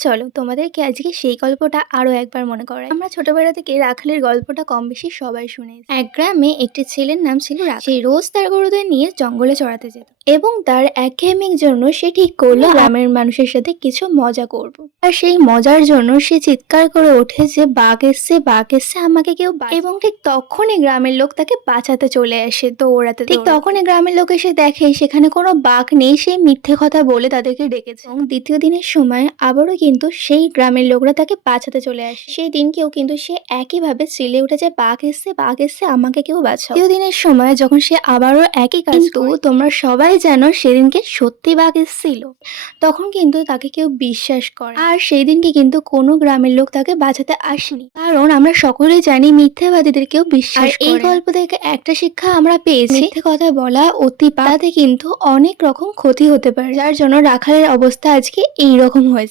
চলো তোমাদেরকে আজকে সেই গল্পটা আরো একবার মনে করাই। আমরা ছোটবেলা থেকে রাখালের গল্পটা কম বেশি সবাই শুনেছি। এক গ্রামে একটি ছেলের নাম ছিল রাখাল। সে রোজ তার গরুদের নিয়ে জঙ্গলে চড়াতে যেত এবং তার একঘেয়েমির জন্য সে ঠিক করলো গ্রামের মানুষের সাথে কিছু মজা করব। আর সেই মজার জন্য সে চিৎকার করে ওঠে যে বাঘ এসছে, বাঘ এসছে, আমাকে কেউ এবং ঠিক তখনই গ্রামের লোক তাকে বাঁচাতে চলে আসে দৌড়াতে। ঠিক তখনই গ্রামের লোক এসে দেখে সেখানে কোনো বাঘ নেই, সে মিথ্যে কথা বলে তাদেরকে ডেকেছে। এবং দ্বিতীয় দিনের সময় আবারও কিন্তু সেই গ্রামের লোকরা তাকে বাঁচাতে চলে আসে। সেই দিনকেও কিন্তু সে একইভাবে চিল্লে উঠেছে বাঘ এসছে, বাঘ এসছে, আমাকে কেউ বাঁচাও। তৃতীয় দিনের সময় যখন সে আবারও একই কাজ, কিন্তু তোমরা সবাই জানো সেদিনকে সত্যি বাঘ এসেছিল, তখন কিন্তু তাকে কেউ বিশ্বাস করে। আর সেই দিনকে কিন্তু কোনো গ্রামের লোক তাকে বাঁচাতে আসেনি, কারণ আমরা সকলেই জানি মিথ্যাবাদীদের কেউ বিশ্বাস করে। এই গল্প থেকে একটা শিক্ষা আমরা পেয়েছি, মিথ্যে কথা বলা অতি পাতে কিন্তু অনেক রকম ক্ষতি হতে পারে, যার জন্য রাখালের অবস্থা আজকে এই রকম হয়েছে।